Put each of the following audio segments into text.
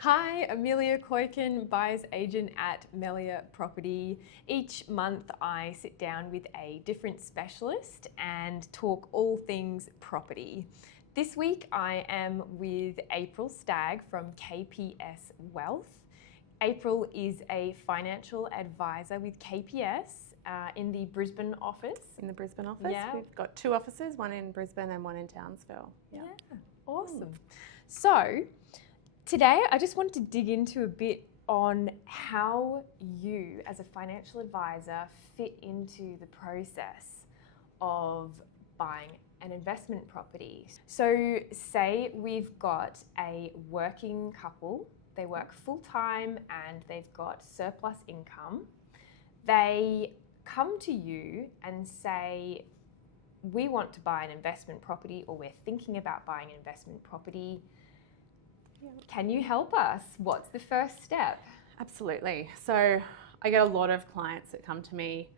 Hi, Amelia Kuiken, buyer's agent at MELIA Property. Each month I sit down with a different specialist and talk all things property. This week I am with April Stagg from KPS Wealth. April is a financial advisor with KPS in the Brisbane office. In the Brisbane office? Yeah. We've got two offices, one in Brisbane and one in Townsville. Yeah, awesome. So, today, I just wanted to dig into a bit on how you, as a financial advisor, fit into the process of buying an investment property. So, say we've got a working couple, they work full time and they've got surplus income. They come to you and say, we want to buy an investment property, or we're thinking about buying an investment property. Can you help us? What's the first step? Absolutely. So I get a lot of clients that come to me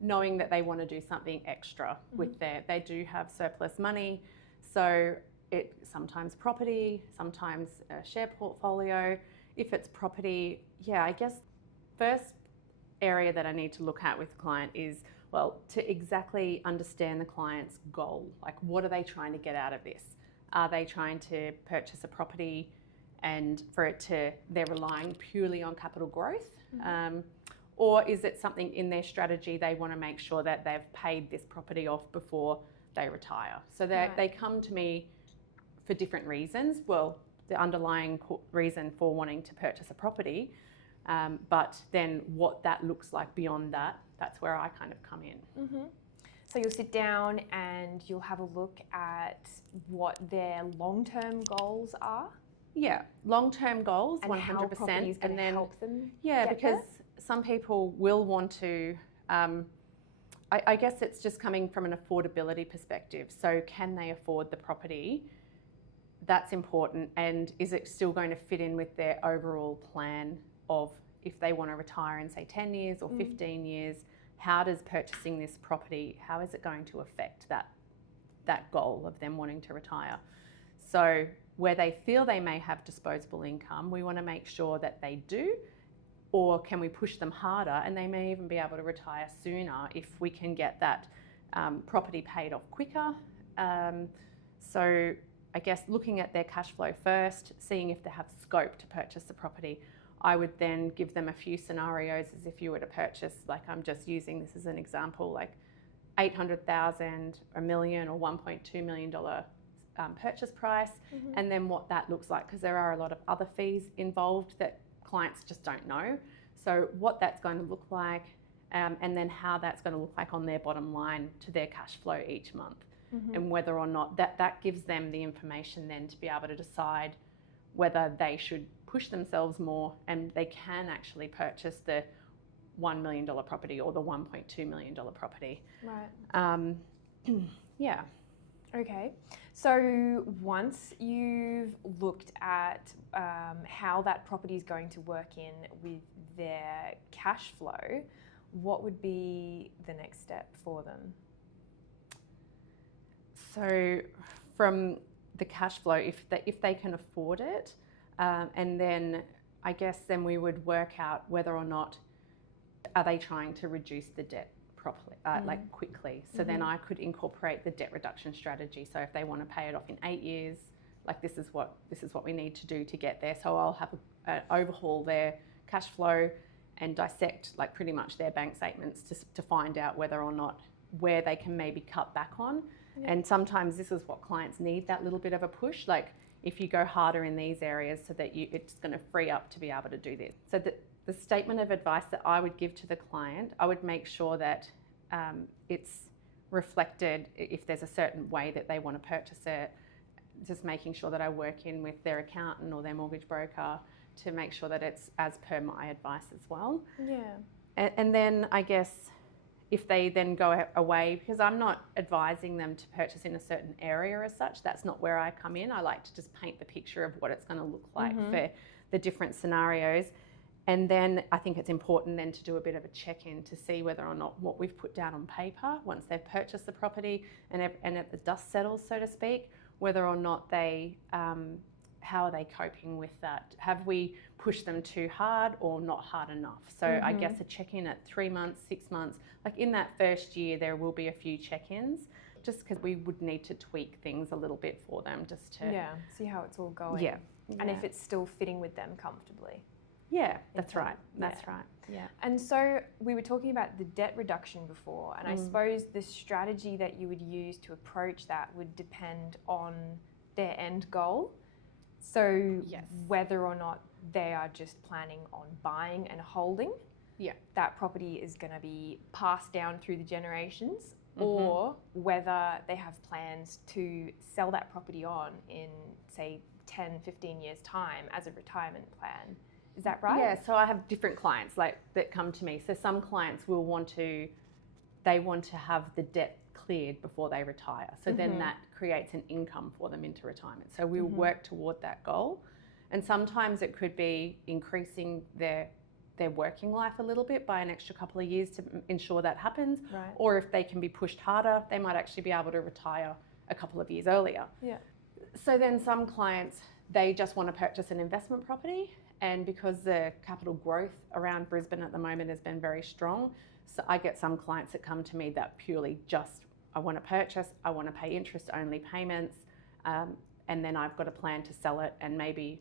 knowing that they want to do something extra with they do have surplus money. So it sometimes property, sometimes a share portfolio. If it's property, I guess first area that I need to look at with the client is, well, to exactly understand the client's goal. Like, what are they trying to get out of this? Are they trying to purchase a property and they're relying purely on capital growth? Or is it something in their strategy they want to make sure that they've paid this property off before they retire? So they come to me for different reasons. Well, the underlying reason for wanting to purchase a property, but then what that looks like beyond that, that's where I kind of come in. So you'll sit down and you'll have a look at what their long-term goals are. Yeah, long-term goals, and 100%. How property is going to help them. Because some people will want to. I guess it's just coming from an affordability perspective. So can they afford the property? That's important. And is it still going to fit in with their overall plan of if they want to retire in, say, 10 years or 15 years? How does purchasing this property, how is it going to affect that goal of them wanting to retire? So where they feel they may have disposable income, we want to make sure that they do, or can we push them harder and they may even be able to retire sooner if we can get that property paid off quicker. So I guess looking at their cash flow first, seeing if they have scope to purchase the property. I would then give them a few scenarios as if you were to purchase, like I'm just using this as an example, like $800,000, $1 million or $1.2 million purchase price, and then what that looks like, because there are a lot of other fees involved that clients just don't know. So what that's going to look like, and then how that's going to look like on their bottom line to their cash flow each month, and whether or not that gives them the information then to be able to decide whether they should push themselves more and they can actually purchase the $1 million property or the $1.2 million property. Right. Yeah. Okay. So once you've looked at how that property is going to work in with their cash flow, what would be the next step for them? So from the cash flow, if they can afford it, and then I guess then we would work out whether or not are they trying to reduce the debt properly, like quickly. So then I could incorporate the debt reduction strategy. So if they want to pay it off in 8 years, like this is what we need to do to get there. So I'll have overhaul their cash flow and dissect like pretty much their bank statements to find out whether or not where they can maybe cut back on. And sometimes this is what clients need, that little bit of a push, like if you go harder in these areas so that it's going to free up to be able to do this. So the statement of advice that I would give to the client, I would make sure that it's reflected if there's a certain way that they want to purchase it, just making sure that I work in with their accountant or their mortgage broker to make sure that it's as per my advice as well. Yeah. And then I guess if they then go away, because I'm not advising them to purchase in a certain area as such, that's not where I come in. I like to just paint the picture of what it's going to look like for the different scenarios. And then I think it's important then to do a bit of a check-in to see whether or not what we've put down on paper, once they've purchased the property and if the dust settles, so to speak, whether or not they how are they coping with that? Have we pushed them too hard or not hard enough? So I guess a check-in at 3 months, 6 months, like in that first year, there will be a few check-ins, just because we would need to tweak things a little bit for them, just to see how it's all going. And if it's still fitting with them comfortably. That's right. That's right. And so we were talking about the debt reduction before, and I suppose the strategy that you would use to approach that would depend on their end goal. So whether or not they are just planning on buying and holding, that property is going to be passed down through the generations, or whether they have plans to sell that property on in, say, 10, 15 years' time as a retirement plan. Is that right? Yeah, so I have different clients that come to me. So some clients will want to have the debt cleared before they retire. So then that creates an income for them into retirement. So we'll work toward that goal. And sometimes it could be increasing their working life a little bit by an extra couple of years to ensure that happens. Right. Or if they can be pushed harder, they might actually be able to retire a couple of years earlier. So then some clients, they just want to purchase an investment property, and because the capital growth around Brisbane at the moment has been very strong, so I get some clients that come to me that purely just, I want to purchase, I want to pay interest only payments, and then I've got a plan to sell it, and maybe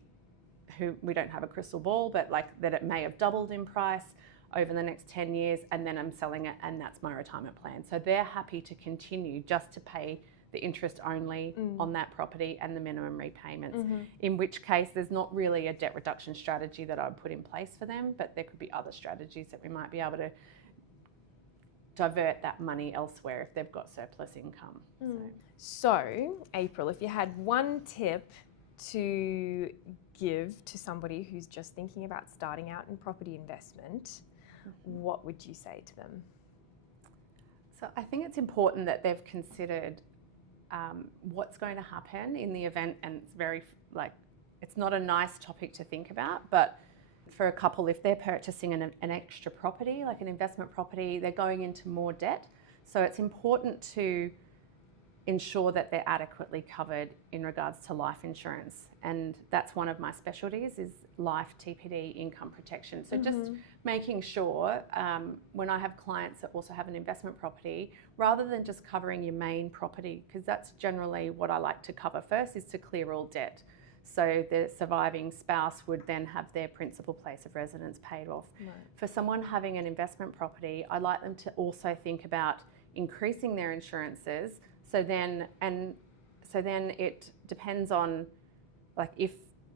we don't have a crystal ball, but like that it may have doubled in price over the next 10 years, and then I'm selling it, and that's my retirement plan. So they're happy to continue just to pay the interest only on that property and the minimum repayments, in which case there's not really a debt reduction strategy that I would put in place for them, but there could be other strategies that we might be able to divert that money elsewhere if they've got surplus income. So, April, if you had one tip to give to somebody who's just thinking about starting out in property investment, what would you say to them? So I think it's important that they've considered what's going to happen in the event, and it's very, it's not a nice topic to think about, but for a couple, if they're purchasing an extra property, like an investment property, they're going into more debt. So it's important to ensure that they're adequately covered in regards to life insurance. And that's one of my specialties, is life TPD income protection. So just making sure when I have clients that also have an investment property, rather than just covering your main property, because that's generally what I like to cover first, is to clear all debt. So the surviving spouse would then have their principal place of residence paid off. For someone having an investment property, I like them to also think about increasing their insurances. So then it depends on, like, if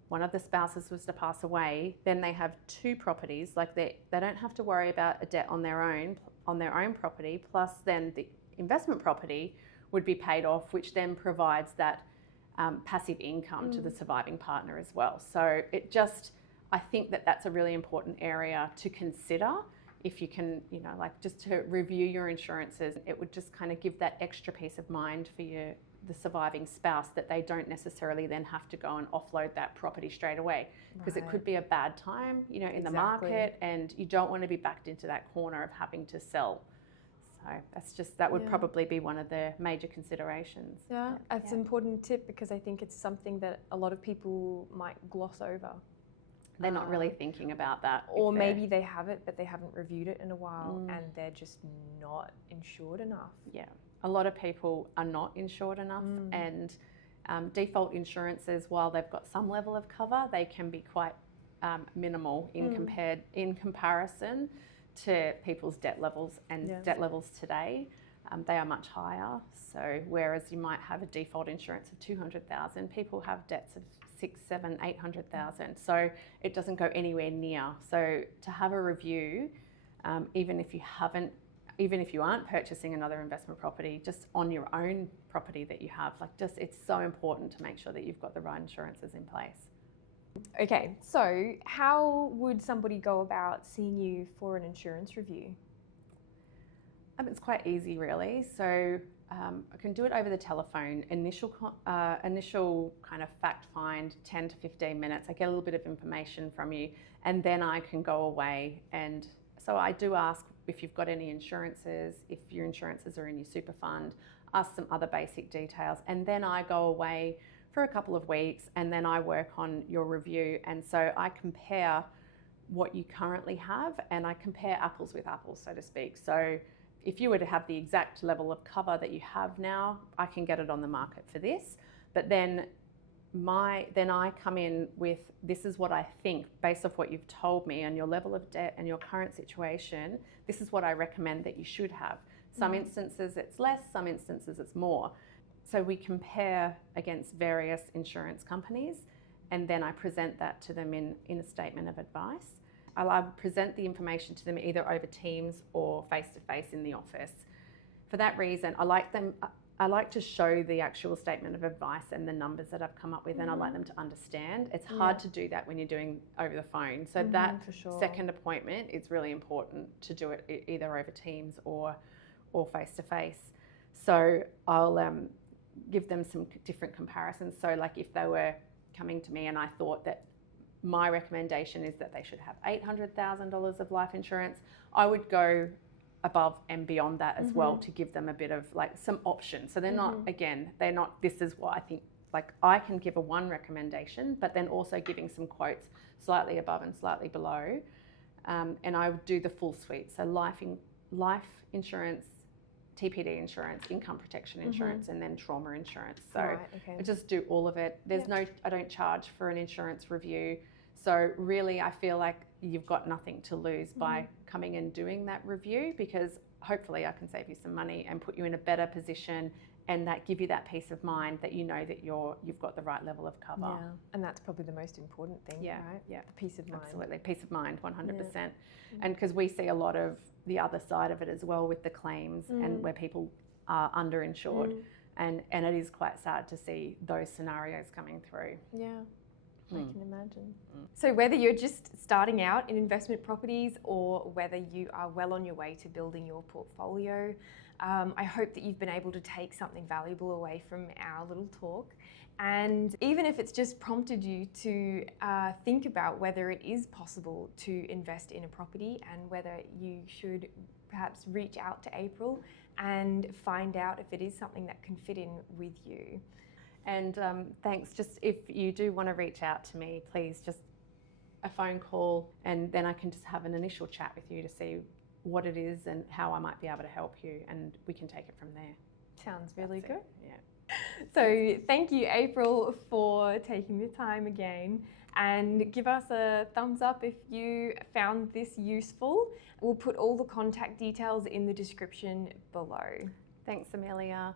one of the spouses was to pass away, then they have two properties. Like they don't have to worry about a debt on their own property. Plus, then the investment property would be paid off, which then provides that passive income to the surviving partner as well. So I think that that's a really important area to consider. If you can, just to review your insurances, it would just kind of give that extra peace of mind for the surviving spouse, that they don't necessarily then have to go and offload that property straight away, because it could be a bad time, in the market, and you don't want to be backed into that corner of having to sell. So that would probably be one of the major considerations. That's an important tip, because I think it's something that a lot of people might gloss over. They're not really thinking about that. Or maybe they have it, but they haven't reviewed it in a while, and they're just not insured enough. Yeah, a lot of people are not insured enough, and default insurances, while they've got some level of cover, they can be quite minimal in comparison to people's debt levels, and debt levels today. They are much higher. So whereas you might have a default insurance of $200,000, people have debts of $600,000, $700,000, $800,000. So it doesn't go anywhere near. So to have a review, even if you aren't purchasing another investment property, just on your own property that you have, it's so important to make sure that you've got the right insurances in place. Okay, so how would somebody go about seeing you for an insurance review? It's quite easy, really. So I can do it over the telephone. Initial kind of fact find, 10 to 15 minutes. I get a little bit of information from you, and then I can go away. And so I do ask if you've got any insurances, if your insurances are in your super fund, ask some other basic details, and then I go away for a couple of weeks, and then I work on your review. And so I compare what you currently have, and I compare apples with apples, so to speak. So if you were to have the exact level of cover that you have now, I can get it on the market for this. But then I come in with, this is what I think, based off what you've told me and your level of debt and your current situation, this is what I recommend that you should have. Some instances it's less, some instances it's more. So we compare against various insurance companies, and then I present that to them in a statement of advice. I'll present the information to them either over Teams or face-to-face in the office. For that reason, I like to show the actual statement of advice and the numbers that I've come up with, and I like them to understand. It's hard to do that when you're doing over the phone. So that second appointment, it's really important to do it either over Teams or face-to-face. So I'll give them some different comparisons. So like if they were coming to me and I thought that my recommendation is that they should have $800,000 of life insurance, I would go above and beyond that as well, to give them a bit of like some options. So they're not, again, they're not, this is what I think, like I can give a one recommendation, but then also giving some quotes slightly above and slightly below. And I would do the full suite. So life insurance, TPD insurance, income protection insurance, and then trauma insurance. So I just do all of it. There's I don't charge for an insurance review. So really I feel like you've got nothing to lose by coming and doing that review, because hopefully I can save you some money and put you in a better position, and that give you that peace of mind that you know that you've got the right level of cover. Yeah, and that's probably the most important thing, right? Yeah, the peace of mind. Absolutely, peace of mind, 100%. And because we see a lot of the other side of it as well with the claims and where people are underinsured, and it is quite sad to see those scenarios coming through. Yeah. I can imagine. So whether you're just starting out in investment properties or whether you are well on your way to building your portfolio, I hope that you've been able to take something valuable away from our little talk. And even if it's just prompted you to think about whether it is possible to invest in a property and whether you should perhaps reach out to April and find out if it is something that can fit in with you. And thanks. Just if you do want to reach out to me, please just a phone call, and then I can just have an initial chat with you to see what it is and how I might be able to help you, and we can take it from there. Sounds really good. Yeah. So thank you, April, for taking the time again, and give us a thumbs up if you found this useful. We'll put all the contact details in the description below. Thanks, Amelia.